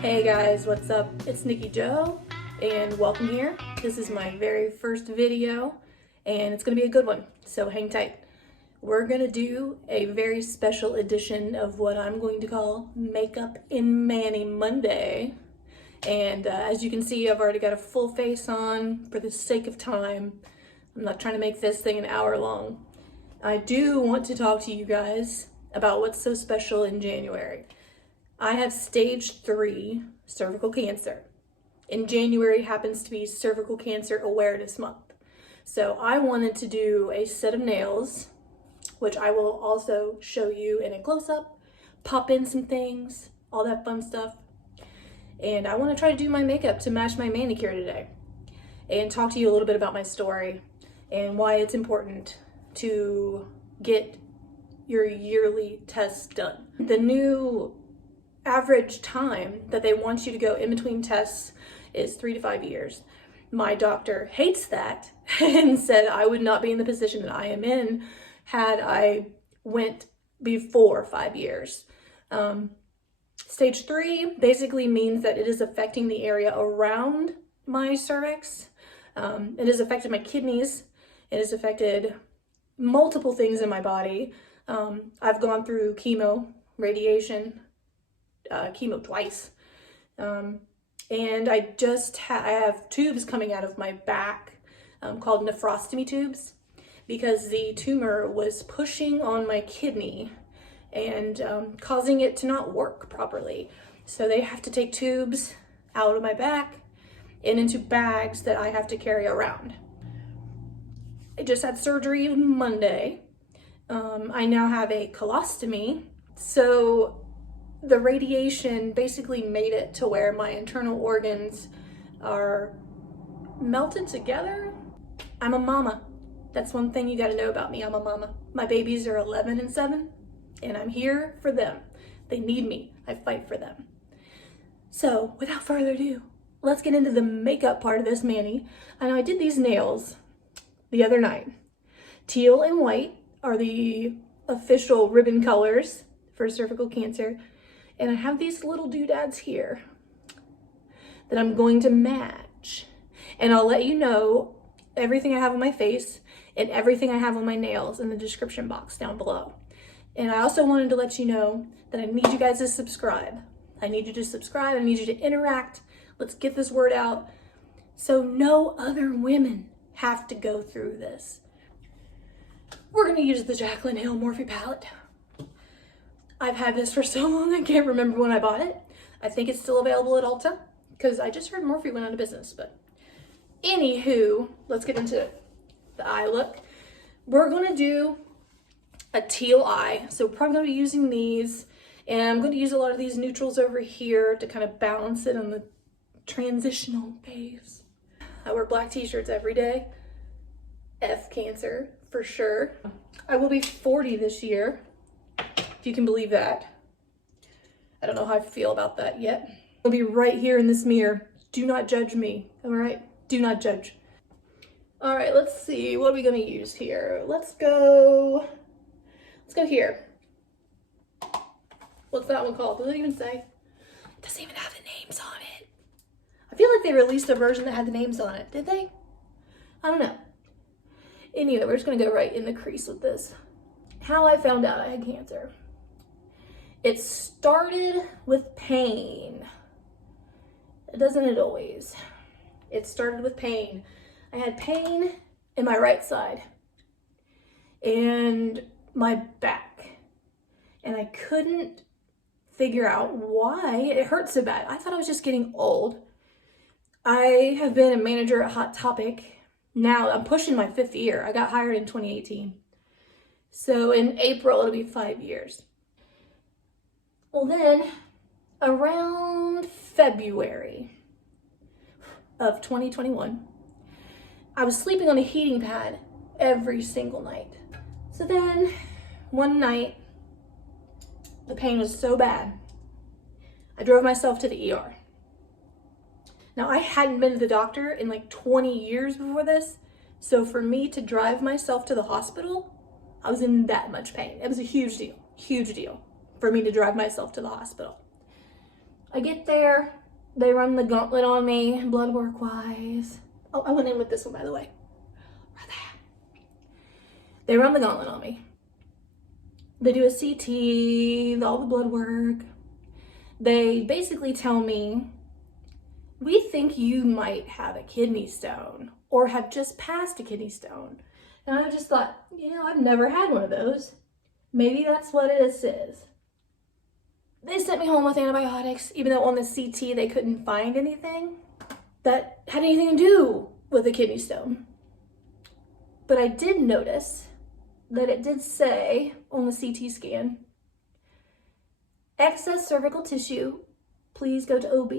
Hey guys, what's up? It's Nikki Jo and welcome here. This is my very first video and it's gonna be a good one, so hang tight. We're gonna do a very special edition of what I'm going to call Makeup in Manny Monday. And as you can see, I've already got a full face on for the sake of time. I'm not trying to make this thing an hour long. I do want to talk to you guys about what's so special in January. I have stage 3 cervical cancer. In January happens to be Cervical Cancer Awareness Month. So I wanted to do a set of nails, which I will also show you in a close-up, pop in some things, all that fun stuff. And I want to try to do my makeup to match my manicure today and talk to you a little bit about my story and why it's important to get your yearly tests done. The new average time that they want you to go in between tests is 3 to 5 years. My doctor hates that and said I would not be in the position that I am in had I went before 5 years. Stage 3 basically means that it is affecting the area around my cervix. It has affected my kidneys. It has affected multiple things in my body. I've gone through chemo, radiation, chemo twice. And I have tubes coming out of my back called nephrostomy tubes because the tumor was pushing on my kidney and causing it to not work properly. So they have to take tubes out of my back and into bags that I have to carry around. I just had surgery Monday. I now have a colostomy. So the radiation basically made it to where my internal organs are melted together. I'm a mama. That's one thing you gotta know about me. I'm a mama. My babies are 11 and 7, and I'm here for them. They need me. I fight for them. So without further ado, let's get into the makeup part of this mani. I know I did these nails the other night. Teal and white are the official ribbon colors for cervical cancer. And I have these little doodads here that I'm going to match. And I'll let you know everything I have on my face and everything I have on my nails in the description box down below. And I also wanted to let you know that I need you guys to subscribe. I need you to subscribe. I need you to interact. Let's get this word out so no other women have to go through this. We're going to use the Jaclyn Hill Morphe palette. I've had this for so long, I can't remember when I bought it. I think it's still available at Ulta because I just heard Morphe went out of business. But anywho, let's get into the eye look. We're going to do a teal eye. So we're probably going to be using these. And I'm going to use a lot of these neutrals over here to kind of balance it on the transitional phase. I wear black t-shirts every day. F cancer, for sure. I will be 40 this year. If you can believe that. I don't know how I feel about that yet. I'll be right here in this mirror. Do not judge me, all right? Do not judge. All right, let's see. What are we gonna use here? Let's go here. What's that one called? Does it even say? It doesn't even have the names on it. I feel like they released a version that had the names on it. Did they? I don't know. Anyway, we're just gonna go right in the crease with this. How I found out I had cancer. It started with pain. Doesn't it always? It started with pain. I had pain in my right side and my back. And I couldn't figure out why it hurt so bad. I thought I was just getting old. I have been a manager at Hot Topic. Now I'm pushing my 5th year. I got hired in 2018. So in April, it'll be 5 years. Well then, around February of 2021, I was sleeping on a heating pad every single night. So then, one night, the pain was so bad, I drove myself to the ER. Now, I hadn't been to the doctor in like 20 years before this, so for me to drive myself to the hospital, I was in that much pain. It was a huge deal for me to drive myself to the hospital. I get there, they run the gauntlet on me, blood work wise. Oh, I went in with this one, by the way. Right there. They run the gauntlet on me. They do a CT, all the blood work. They basically tell me, we think you might have a kidney stone or have just passed a kidney stone. And I just thought, you know, I've never had one of those. Maybe that's what it is. They sent me home with antibiotics, even though on the CT they couldn't find anything that had anything to do with a kidney stone. But I did notice that it did say on the CT scan, excess cervical tissue, please go to OB.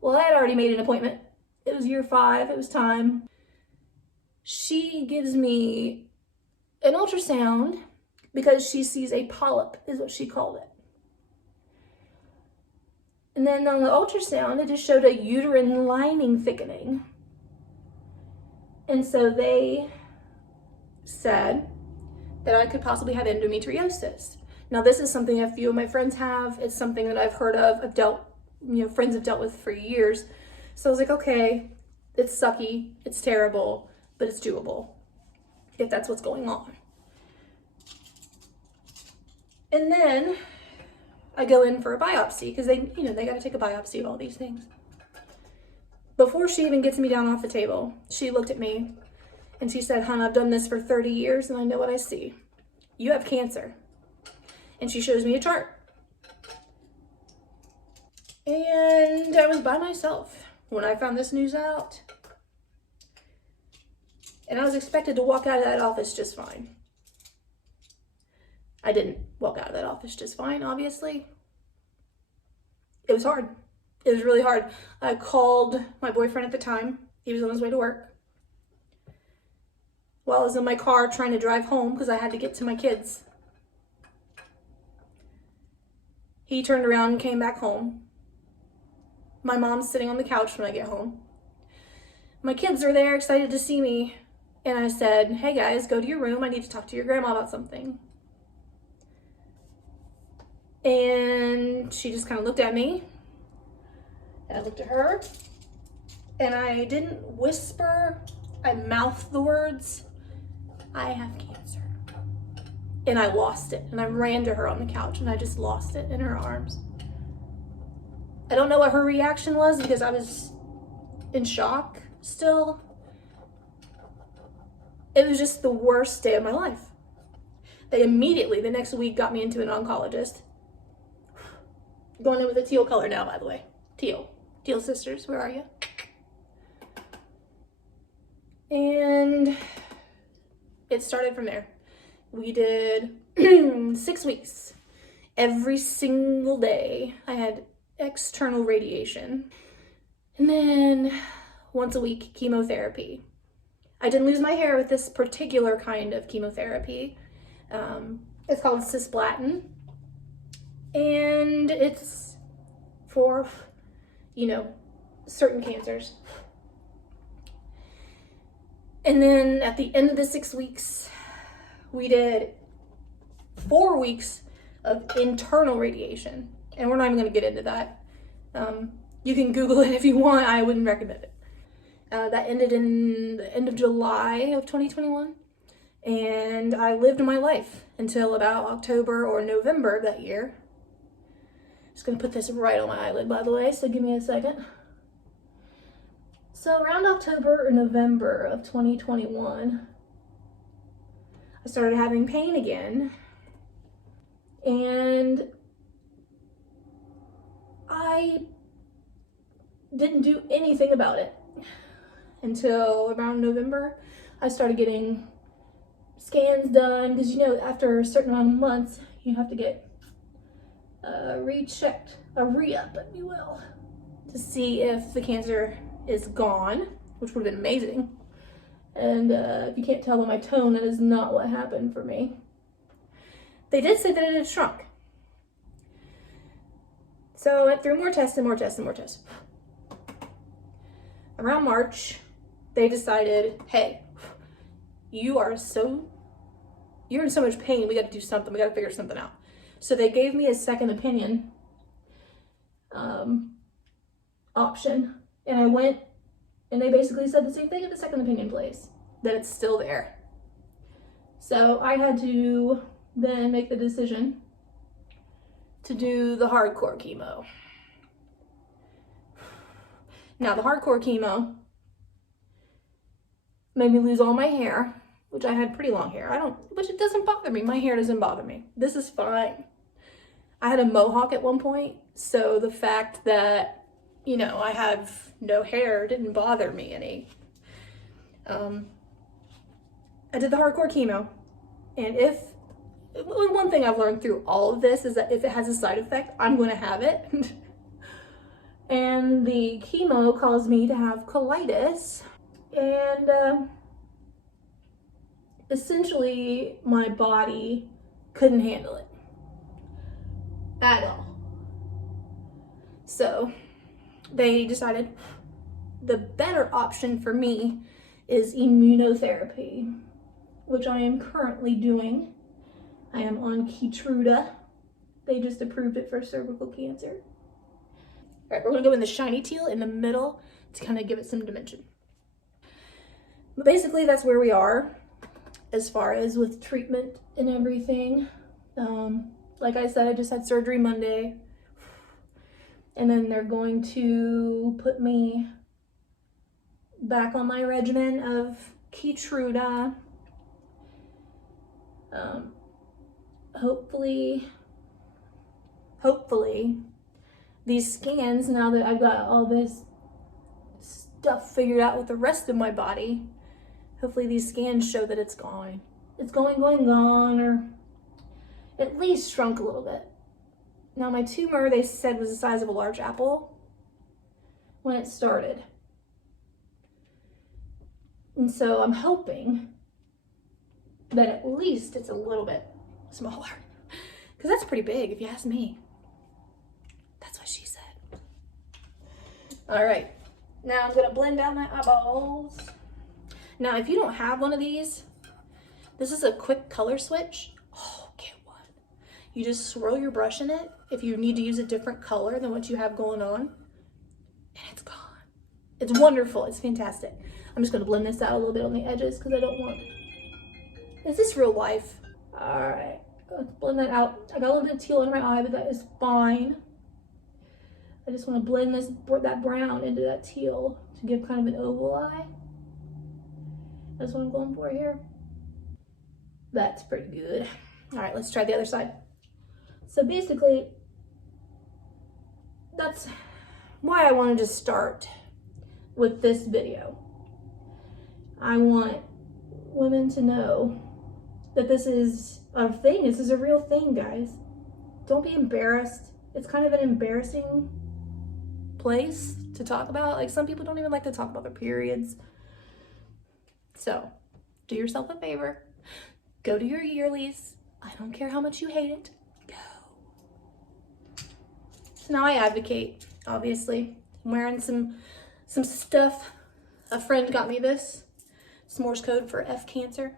Well, I had already made an appointment. It was year 5, it was time. She gives me an ultrasound because she sees a polyp, is what she called it. And then on the ultrasound, it just showed a uterine lining thickening. And so they said that I could possibly have endometriosis. Now, this is something a few of my friends have. It's something that I've heard of, friends have dealt with for years. So I was like, okay, it's sucky, it's terrible, but it's doable if that's what's going on. And then I go in for a biopsy because they got to take a biopsy of all these things. Before she even gets me down off the table, she looked at me and she said, "Hon, I've done this for 30 years and I know what I see. You have cancer." And she shows me a chart. And I was by myself when I found this news out. And I was expected to walk out of that office just fine. I didn't walk out of that office just fine, obviously. It was hard. It was really hard. I called my boyfriend at the time. He was on his way to work. While I was in my car trying to drive home because I had to get to my kids. He turned around and came back home. My mom's sitting on the couch when I get home. My kids are there excited to see me. And I said, "Hey guys, go to your room. I need to talk to your grandma about something." And she just kind of looked at me. And I looked at her. And I didn't whisper. I mouthed the words, "I have cancer." And I lost it. And I ran to her on the couch and I just lost it in her arms. I don't know what her reaction was because I was in shock still. It was just the worst day of my life. They immediately, the next week, got me into an oncologist. Going in with a teal color now, by the way. Teal. Teal sisters, where are you? And it started from there. We did 6 weeks. Every single day, I had external radiation. And then once a week, chemotherapy. I didn't lose my hair with this particular kind of chemotherapy. It's called cisplatin. And it's for, certain cancers. And then at the end of the 6 weeks, we did 4 weeks of internal radiation. And we're not even going to get into that. You can Google it if you want. I wouldn't recommend it. That ended in the end of July of 2021. And I lived my life until about October or November of that year. Just gonna put this right on my eyelid, by the way, so give me a second. So around October or November of 2021, I started having pain again. And I didn't do anything about it until around November. I started getting scans done because after a certain amount of months you have to get rechecked, a re-up if you will, to see if the cancer is gone, which would have been amazing. And if you can't tell by my tone, that is not what happened for me. They did say that it had shrunk. So I went through more tests and more tests and more tests. Around March, they decided, "Hey, you're in so much pain, we got to do something. We got to figure something out." So they gave me a second opinion option. And I went, and they basically said the same thing at the second opinion place, that it's still there. So I had to then make the decision to do the hardcore chemo. Now the hardcore chemo made me lose all my hair, which I had pretty long hair. Which it doesn't bother me. My hair doesn't bother me. This is fine. I had a mohawk at one point, so the fact that, you know, I have no hair didn't bother me any. I did the hardcore chemo, and one thing I've learned through all of this is that if it has a side effect, I'm going to have it. And the chemo caused me to have colitis, and essentially my body couldn't handle it at all. So they decided the better option for me is immunotherapy, which I am currently doing. I am on Keytruda. They just approved it for cervical cancer. All right, we're gonna go in the shiny teal in the middle to kind of give it some dimension. But basically that's where we are as far as with treatment and everything. Like I said, I just had surgery Monday, and then they're going to put me back on my regimen of Keytruda. Hopefully these scans, now that I've got all this stuff figured out with the rest of my body, hopefully these scans show that it's gone. It's gone, or at least shrunk a little bit. Now my tumor, they said, was the size of a large apple when it started. And so I'm hoping that at least it's a little bit smaller. Because that's pretty big if you ask me. That's what she said. All right, now I'm gonna blend out my eyeballs. Now, if you don't have one of these, this is a quick color switch. Oh, get one. You just swirl your brush in it if you need to use a different color than what you have going on, and it's gone. It's wonderful, it's fantastic. I'm just gonna blend this out a little bit on the edges because I don't want, is this real life? All right, let's blend that out. I got a little bit of teal under my eye, but that is fine. I just want to blend that brown into that teal to give kind of an oval eye. That's what I'm going for here. That's pretty good. All right, let's try the other side. So basically, that's why I wanted to start with this video. I want women to know that this is a thing. This is a real thing, guys. Don't be embarrassed. It's kind of an embarrassing place to talk about. Like, some people don't even like to talk about their periods. So do yourself a favor, go to your yearlies. I don't care how much you hate it, go. So now I advocate, obviously. I'm wearing some stuff. A friend got me this. It's Morse code for F cancer.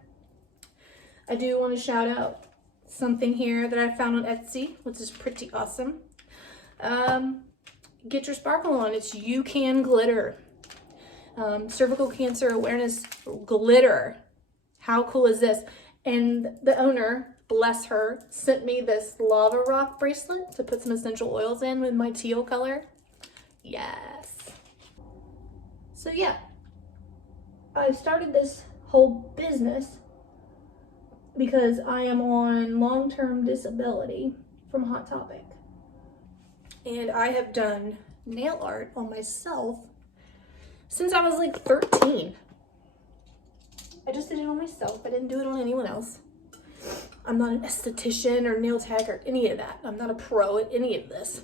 I do want to shout out something here that I found on Etsy, which is pretty awesome. Get your sparkle on. It's You Can Glitter. Cervical cancer awareness glitter. How cool is this? And the owner, bless her, sent me this lava rock bracelet to put some essential oils in with my teal color. Yes. So yeah, I started this whole business because I am on long-term disability from Hot Topic. And I have done nail art on myself since I was like 13. I just did it on myself. I didn't do it on anyone else. I'm not an esthetician or nail tech or any of that. I'm not a pro at any of this.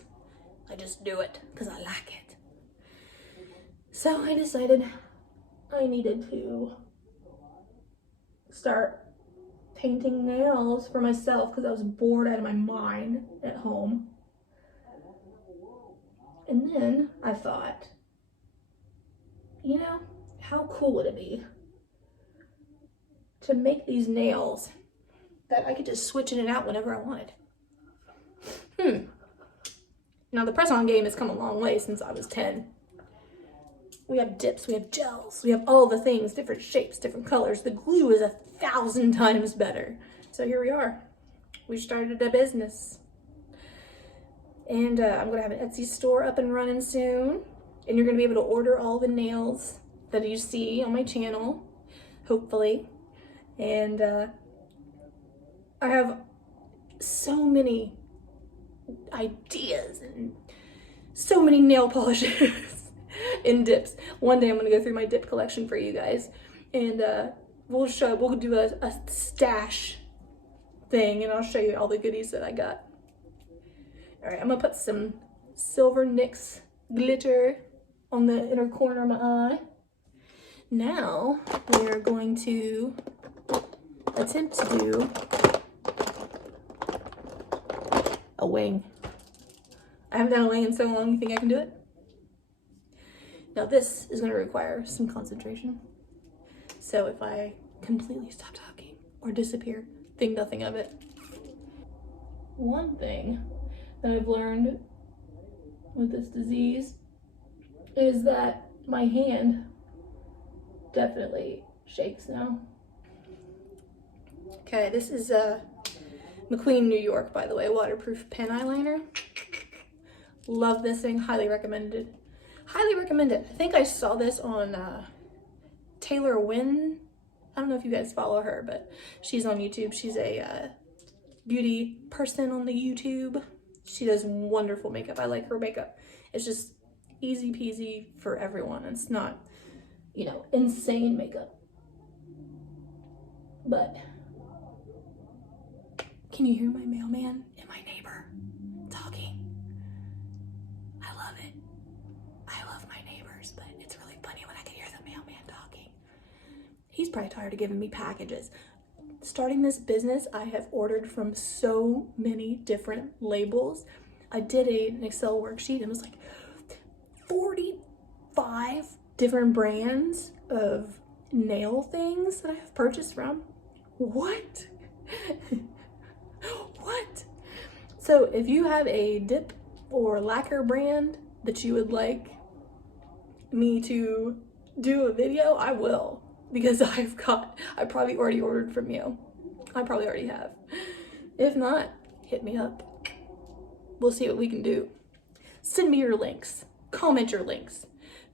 I just do it because I like it. So I decided I needed to start painting nails for myself because I was bored out of my mind at home. And then I thought, you know, how cool would it be to make these nails that I could just switch in and out whenever I wanted? Now the press-on game has come a long way since I was 10. We have dips, we have gels, we have all the things, different shapes, different colors. The glue is 1,000 times better. So here we are. We started a business. And I'm gonna have an Etsy store up and running soon. And you're gonna be able to order all the nails that you see on my channel, hopefully. And I have so many ideas and so many nail polishes and dips. One day I'm gonna go through my dip collection for you guys, and we'll do a stash thing, and I'll show you all the goodies that I got. All right, I'm gonna put some Silver NYX glitter on the inner corner of my eye. Now we are going to attempt to do a wing. I haven't done a wing in so long. You think I can do it? Now this is going to require some concentration. So if I completely stop talking or disappear, think nothing of it. One thing that I've learned with this disease is that my hand definitely shakes now. Okay, this is McQueen, New York, by the way, waterproof pen eyeliner. Love this thing, highly recommended. Highly recommended. I think I saw this on Taylor Wynn. I don't know if you guys follow her, but she's on YouTube. She's a beauty person on the YouTube. She does wonderful makeup. I like her makeup. It's just easy peasy for everyone. It's not, you know, insane makeup. But can you hear my mailman and my neighbor talking? I love it. I love my neighbors, but it's really funny when I can hear the mailman talking. He's probably tired of giving me packages. Starting this business, I have ordered from so many different labels. I did an Excel worksheet and it was like 45 different brands of nail things that I have purchased from. What? What? So if you have a dip or lacquer brand that you would like me to do a video, I will, because I probably already ordered from you. I probably already have. If not, hit me up. We'll see what we can do. Send me your links. Comment your links.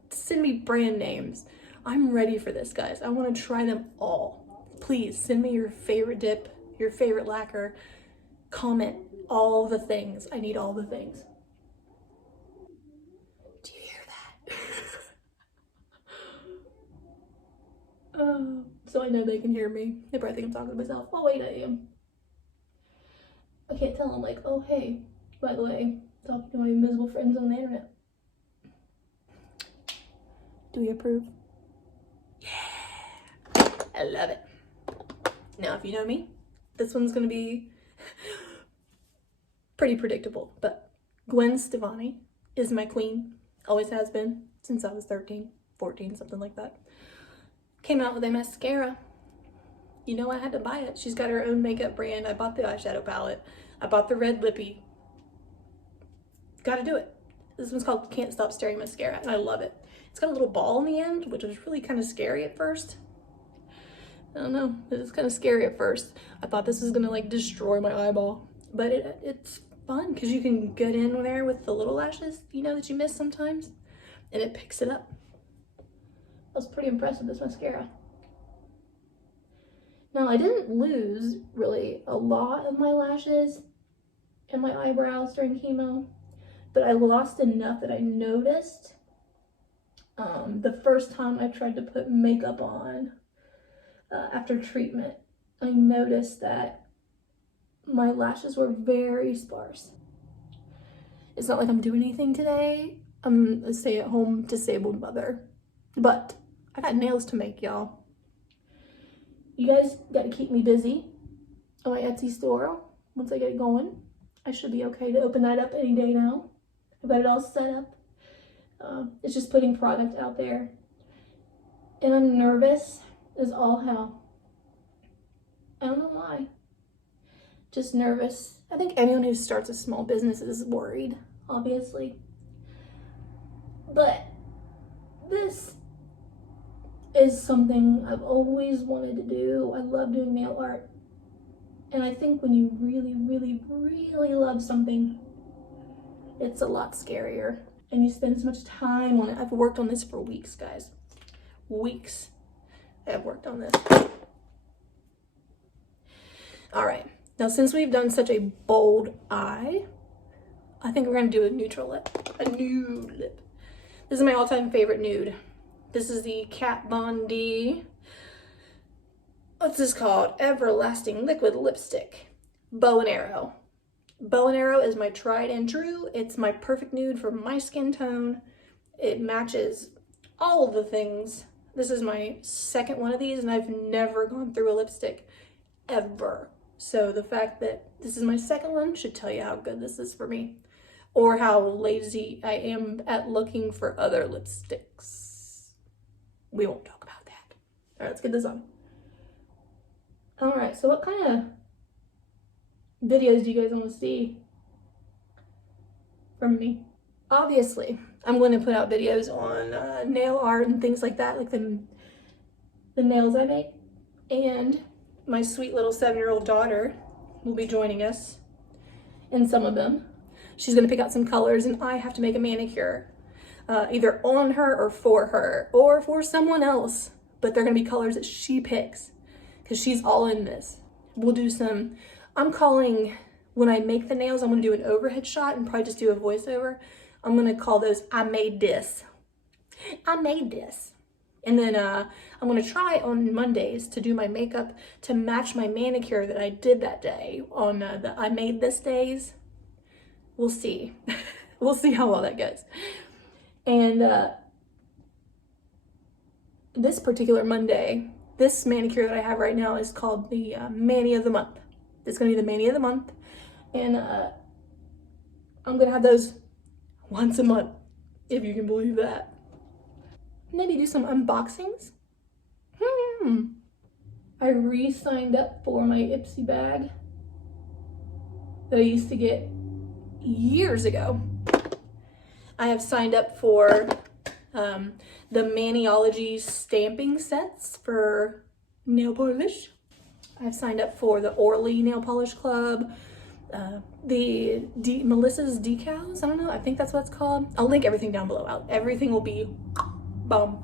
Send me brand names. I'm ready for this, guys. I want to try them all. Please send me your favorite dip, your favorite lacquer. Comment all the things. I need all the things. Do you hear that? So I know they can hear me. They probably think I'm talking to myself. Oh wait, I am. I can't tell them like, oh hey, by the way, talking to my invisible friends on the internet. Do we approve? Yeah, I love it. Now, if you know me, this one's gonna be pretty predictable, but Gwen Stefani is my queen. Always has been since I was 13, 14, something like that. Came out with a mascara. You know I had to buy it. She's got her own makeup brand. I bought the eyeshadow palette. I bought the red lippy. Gotta do it. This one's called Can't Stop Staring Mascara, and I love it. It's got a little ball in the end, which was really kind of scary at first. I don't know, it was kind of scary at first. I thought this was gonna like destroy my eyeball, but it's fun because you can get in there with the little lashes, you know, that you miss sometimes, and it picks it up. I was pretty impressed with this mascara. Now, I didn't lose really a lot of my lashes and my eyebrows during chemo, but I lost enough that I noticed the first time I tried to put makeup on after treatment. I noticed that my lashes were very sparse. It's not like I'm doing anything today. I'm a stay-at-home disabled mother, but I got nails to make, y'all. You guys got to keep me busy on my Etsy store. Once I get it going, I should be okay to open that up any day now. I've got it all set up. It's just putting product out there. And I'm nervous as all hell. I don't know why. Just nervous. I think anyone who starts a small business is worried obviously. But this is something I've always wanted to do. I love doing nail art. And I think when you really, really, really love something, it's a lot scarier. And you spend so much time on it. I've worked on this for weeks, guys. Weeks I've worked on this. All right, now since we've done such a bold eye, I think we're gonna do a neutral lip, a nude lip. This is my all-time favorite nude. This is the Kat Von D, what's this called? Everlasting Liquid Lipstick, Bow and Arrow. Bow and Arrow is my tried and true. It's my perfect nude for my skin tone. It matches all of the things. This is my second one of these, and I've never gone through a lipstick, ever. So the fact that this is my second one should tell you how good this is for me, or how lazy I am at looking for other lipsticks. We won't talk about that. All right, let's get this on. All right, so what kind of videos do you guys want to see from me? Obviously, I'm going to put out videos on nail art and things like that, like the nails I make. And my sweet little 7-year-old daughter will be joining us in some of them. She's going to pick out some colors, and I have to make a manicure, either on her or for someone else. But they're going to be colors that she picks, because she's all in this. We'll do some, I'm calling, when I make the nails, I'm going to do an overhead shot and probably just do a voiceover. I'm going to call those, I made this. I made this. And then I'm going to try on Mondays to do my makeup to match my manicure that I did that day on the I made this days. We'll see. We'll see how well that goes. And this particular Monday, this manicure that I have right now is called the Mani of the Month. It's going to be the Mani of the Month. And I'm going to have those once a month, if you can believe that. Maybe do some unboxings. I re-signed up for my Ipsy bag that I used to get years ago. I have signed up for the Maniology stamping sets for nail polish. I've signed up for the Orly Nail Polish Club, the Melissa's decals. I don't know, I think that's what it's called. I'll link everything down below. Everything will be bum.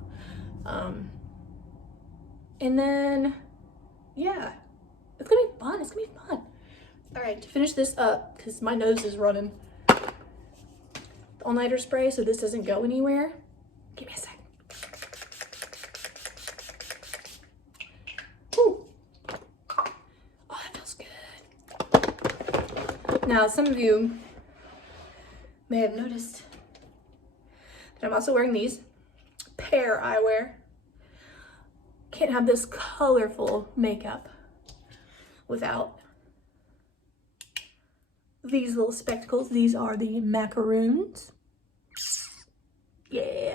And then, yeah, it's gonna be fun. It's gonna be fun. All right, to finish this up, because my nose is running, all-nighter spray so this doesn't go anywhere. Give me a sec. Ooh. Oh, that feels good. Now, some of you may have noticed that I'm also wearing these pear eyewear. Can't have this colorful makeup without these little spectacles. These are the macaroons. Yeah.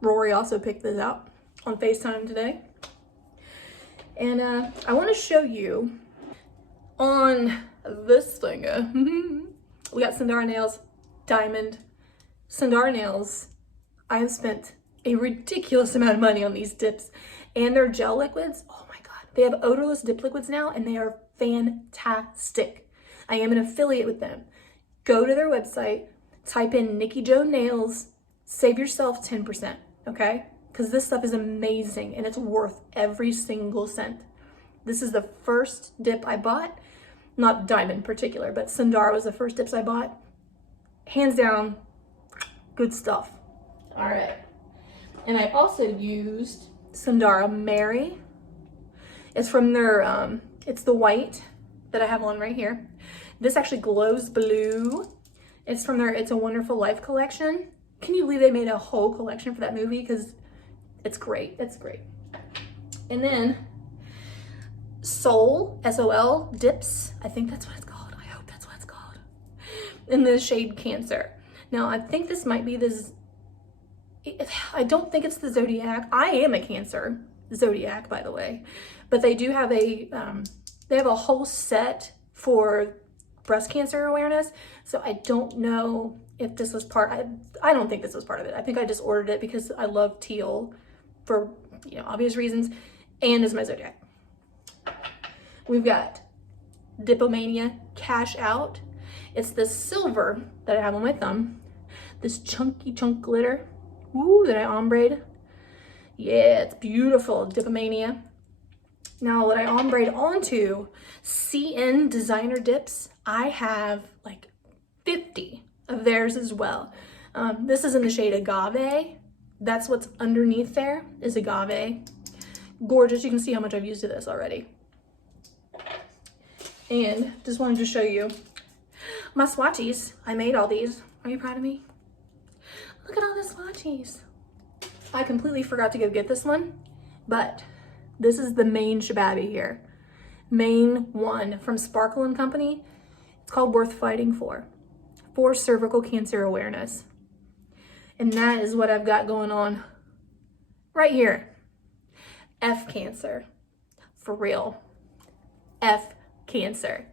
Rory also picked this out on FaceTime today. And I want to show you on this thing. We got Sundara Nails Diamond. Sundara Nails, I have spent a ridiculous amount of money on these dips and their gel liquids. Oh my God. They have odorless dip liquids now, and they are fantastic. I am an affiliate with them. Go to their website, type in Nikki Jo Nails, save yourself 10%, okay? Because this stuff is amazing and it's worth every single cent. This is the first dip I bought, not Diamond in particular, but Sundara was the first dips I bought. Hands down, good stuff. All right. And I also used Sundara Mary. It's from their, it's the white that I have on right here. This actually glows blue. It's from their It's a Wonderful Life collection. Can you believe they made a whole collection for that movie? Because it's great, it's great. And then Soul, S-O-L, dips. I think that's what it's called. I hope that's what it's called. In the shade Cancer. Now, I think this might be this, I don't think it's the Zodiac. I am a Cancer Zodiac, by the way. But they do have a, they have a whole set for breast cancer awareness. So I don't know if this was part, I don't think this was part of it. I think I just ordered it because I love teal for, you know, obvious reasons, and as my zodiac. We've got Dipomania Cash Out. It's this silver that I have on my thumb. This chunky chunk glitter. Ooh, that I ombrayed. Yeah, it's beautiful. Dipomania. Now, what I ombrayed onto CN designer dips, I have like 50 of theirs as well. This is in the shade Agave. That's what's underneath there is Agave. Gorgeous. You can see how much I've used of this already. And just wanted to show you my swatches. I made all these. Are you proud of me? Look at all the swatches. I completely forgot to go get this one, but this is the main shababi here. Main one from Sparkle & Company. It's called Worth Fighting For cervical cancer awareness. And that is what I've got going on right here. F cancer. For real. F cancer.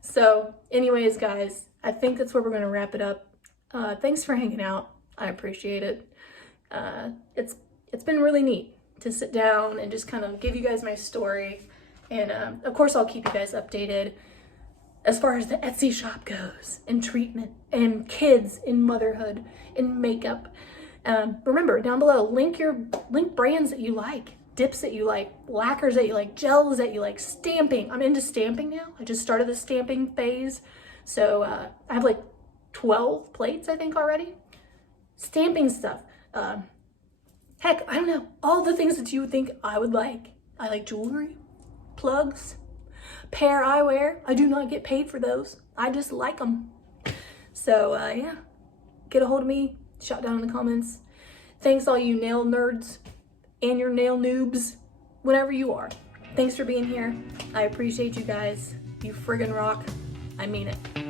So anyways, guys, I think that's where we're going to wrap it up. Thanks for hanging out. I appreciate it. It's been really neat to sit down and just kind of give you guys my story. And of course, I'll keep you guys updated as far as the Etsy shop goes, and treatment, and kids, in motherhood, in makeup. Remember, down below, link brands that you like, dips that you like, lacquers that you like, gels that you like, stamping. I'm into stamping now. I just started the stamping phase. So I have like 12 plates, I think, already. Stamping stuff. Heck, I don't know. All the things that you would think I would like. I like jewelry, plugs, pair eyewear. I do not get paid for those. I just like them. So yeah, get a hold of me. Shout down in the comments. Thanks all you nail nerds and your nail noobs, whatever you are. Thanks for being here. I appreciate you guys. You friggin' rock. I mean it.